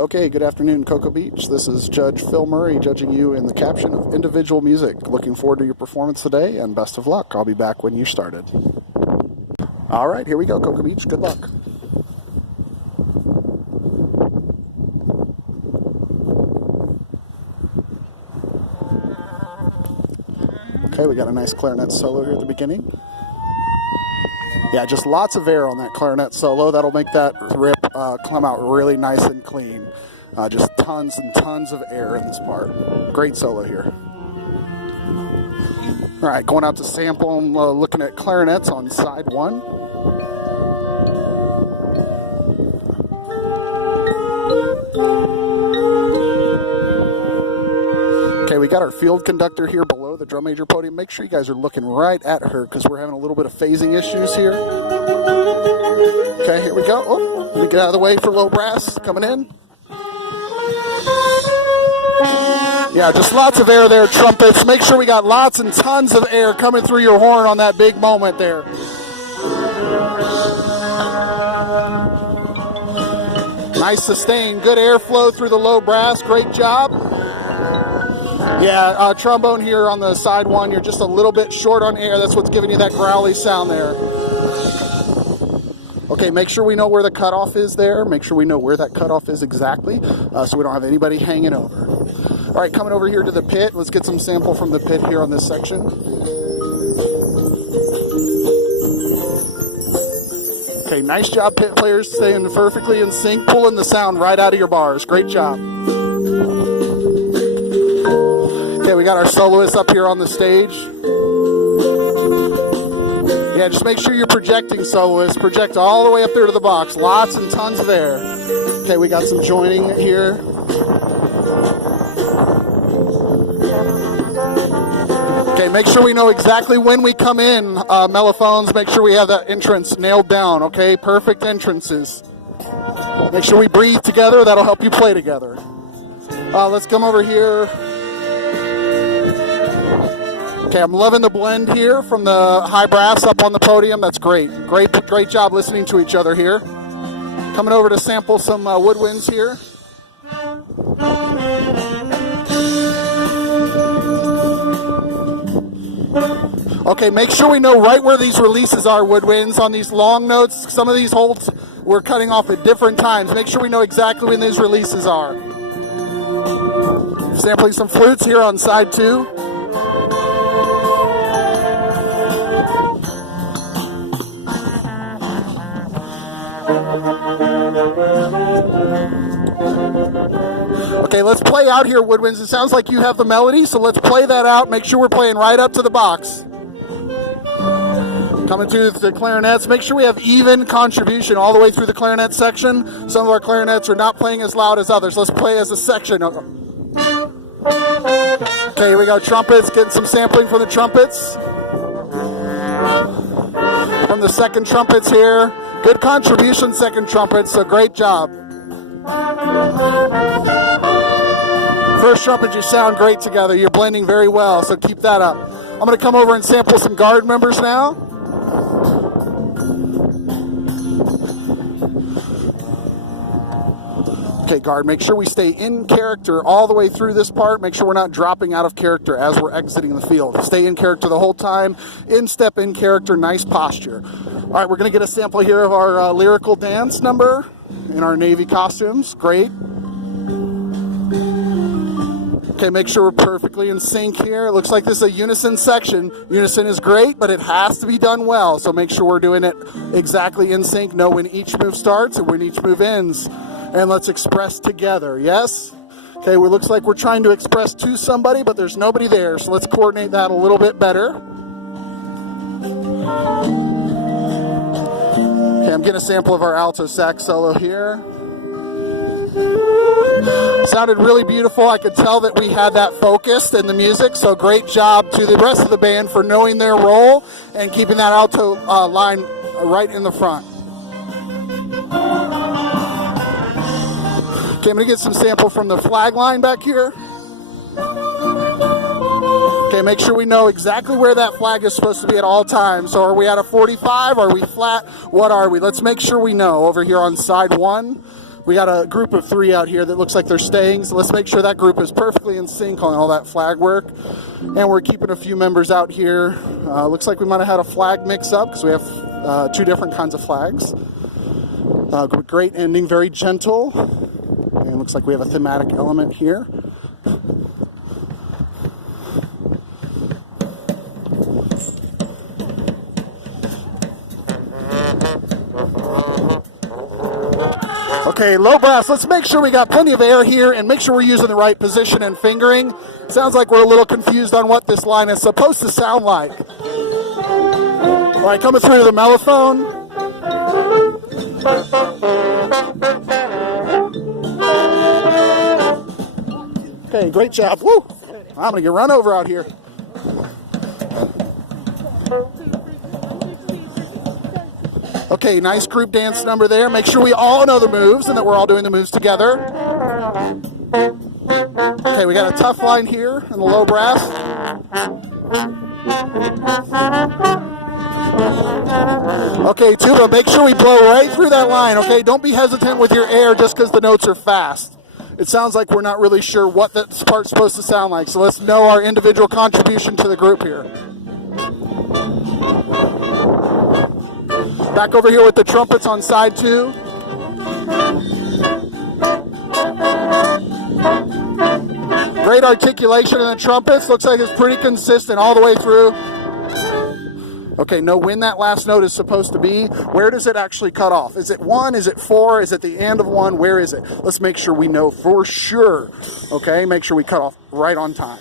Okay, good afternoon, Cocoa Beach. This is Judge Phil Murray judging you in the caption of individual music. Looking forward to your performance today, and best of luck. I'll be back when you started. All right, here we go, Cocoa Beach. Good luck. Okay, we got a nice clarinet solo here at the beginning. Yeah, just lots of air on that clarinet solo. That'll make that rip come out really nice and clean. Just tons and tons of air in this part. Great solo here. All right, going out to sample. I'm looking at clarinets on side one. Okay, we got our field conductor here below the drum major podium. Make sure you guys are looking right at her because we're having a little bit of phasing issues here. Okay, here we go. Oh, let me get out of the way for low brass coming in. Yeah, just lots of air there, trumpets. Make sure we got lots and tons of air coming through your horn on that big moment there. Nice sustain, good airflow through the low brass. Great job. Yeah, trombone here on the side one, you're just a little bit short on air. That's what's giving you that growly sound there. Okay, make sure we know where the cutoff is there. Make sure we know where that cutoff is exactly, so we don't have anybody hanging over. All right, coming over here to the pit. Let's get some sample from the pit here on this section. Okay, nice job, pit players, staying perfectly in sync, pulling the sound right out of your bars. Great job. Okay, we got our soloists up here on the stage. Yeah, just make sure you're projecting, soloists. Project all the way up there to the box. Lots and tons of air. Okay, we got some joining here. Okay, make sure we know exactly when we come in, mellophones. Make sure we have that entrance nailed down, okay? Perfect entrances. Make sure we breathe together. That'll help you play together. Let's come over here. Okay, I'm loving the blend here from the high brass up on the podium. That's great. Great job listening to each other here. Coming over to sample some woodwinds here. Okay, make sure we know right where these releases are, woodwinds, on these long notes. Some of these holds we're cutting off at different times. Make sure we know exactly when these releases are. Sampling some flutes here on side two. Okay, let's play out here, woodwinds. It sounds like you have the melody, so let's play that out. Make sure we're playing right up to the box. Coming to the clarinets. Make sure we have even contribution all the way through the clarinet section. Some of our clarinets are not playing as loud as others. Let's play as a section. Okay, here we go. Trumpets, getting some sampling from the trumpets. From the second trumpets here. Good contribution, second trumpet, so great job. First trumpet, you sound great together. You're blending very well, so keep that up. I'm going to come over and sample some guard members now. Okay, guard, make sure we stay in character all the way through this part. Make sure we're not dropping out of character as we're exiting the field. Stay in character the whole time. In step, in character, nice posture. All right, we're going to get a sample here of our lyrical dance number in our Navy costumes. Great. Okay, make sure we're perfectly in sync here. It looks like this is a unison section. Unison is great, but it has to be done well. So make sure we're doing it exactly in sync. Know when each move starts and when each move ends. And let's express together, yes? Okay, it looks like we're trying to express to somebody, but there's nobody there. So let's coordinate that a little bit better. Okay, I'm getting a sample of our alto sax solo here. Sounded really beautiful. I could tell that we had that focused in the music, so great job to the rest of the band for knowing their role and keeping that alto line right in the front. Okay, I'm going to get some sample from the flag line back here. Okay, make sure we know exactly where that flag is supposed to be at all times. So are we at a 45? Are we flat? What are we? Let's make sure we know over here on side one. We got a group of 3 out here that looks like they're staying, so let's make sure that group is perfectly in sync on all that flag work. And we're keeping a few members out here. Looks like we might have had a flag mix up because we have 2 different kinds of flags. Great ending, very gentle. And looks like we have a thematic element here. Okay, low brass, let's make sure we got plenty of air here and make sure we're using the right position and fingering. Sounds like we're a little confused on what this line is supposed to sound like. All right, coming through to the mellophone. Okay, great job. Woo! I'm gonna get run over out here. Okay, nice group dance number there. Make sure we all know the moves and that we're all doing the moves together. Okay, we got a tough line here in the low brass. Okay, tuba, make sure we blow right through that line, okay? Don't be hesitant with your air just because the notes are fast. It sounds like we're not really sure what that part's supposed to sound like, so let's know our individual contribution to the group here. Back over here with the trumpets on side 2. Great articulation in the trumpets. Looks like it's pretty consistent all the way through. Okay, know when that last note is supposed to be. Where does it actually cut off? Is it 1? Is it 4? Is it the end of 1? Where is it? Let's make sure we know for sure. Okay, make sure we cut off right on time.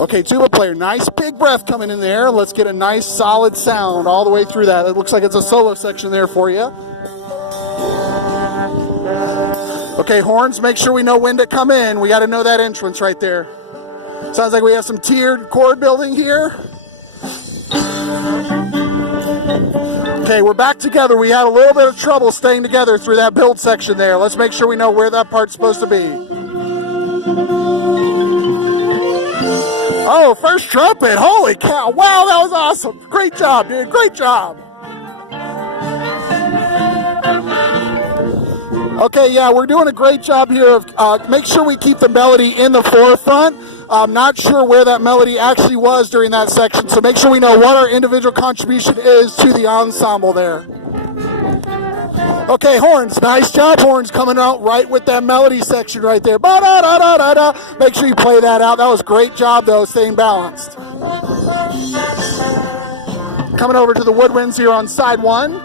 Okay, tuba player, nice big breath coming in there. Let's get a nice solid sound all the way through that. It looks like it's a solo section there for you. Okay, horns, make sure we know when to come in. We got to know that entrance right there. Sounds like we have some tiered chord building here. Okay, we're back together. We had a little bit of trouble staying together through that build section there. Let's make sure we know where that part's supposed to be. Oh, first trumpet. Holy cow. Wow, that was awesome. Great job, dude. Great job. Okay, yeah, we're doing a great job here of make sure we keep the melody in the forefront. I'm not sure where that melody actually was during that section, so make sure we know what our individual contribution is to the ensemble there. Okay, horns, nice job, horns, coming out right with that melody section right there. Ba-da-da-da-da-da. Make sure you play that out. That was a great job, though, staying balanced. Coming over to the woodwinds here on side 1.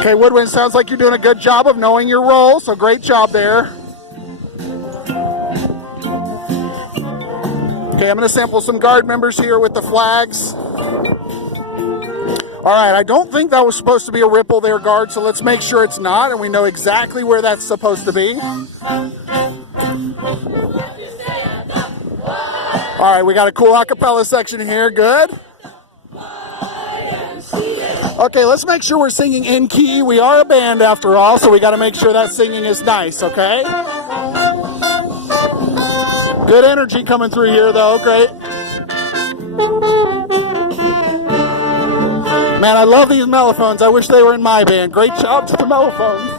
Okay, woodwind, sounds like you're doing a good job of knowing your role, so great job there. Okay, I'm going to sample some guard members here with the flags. All right, I don't think that was supposed to be a ripple there, guard, so let's make sure it's not, and we know exactly where that's supposed to be. All right, we got a cool acapella section here, good. Okay, let's make sure we're singing in key. We are a band after all, so we got to make sure that singing is nice, okay? Good energy coming through here, though. Great. Man, I love these mellophones. I wish they were in my band. Great job to the mellophones.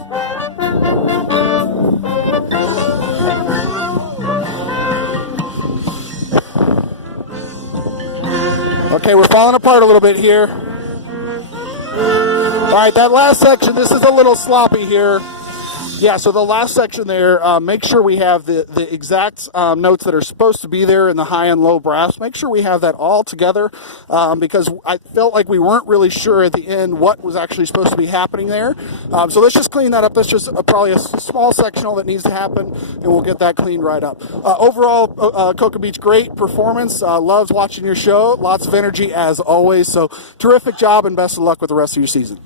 Okay, we're falling apart a little bit here. All right, that last section, this is a little sloppy here. Yeah, so the last section there, make sure we have the exact notes that are supposed to be there in the high and low brass. Make sure we have that all together because I felt like we weren't really sure at the end what was actually supposed to be happening there. So let's just clean that up. That's just probably a small sectional that needs to happen, and we'll get that cleaned right up. Overall, Cocoa Beach, great performance. Loves watching your show. Lots of energy as always. So terrific job, and best of luck with the rest of your season.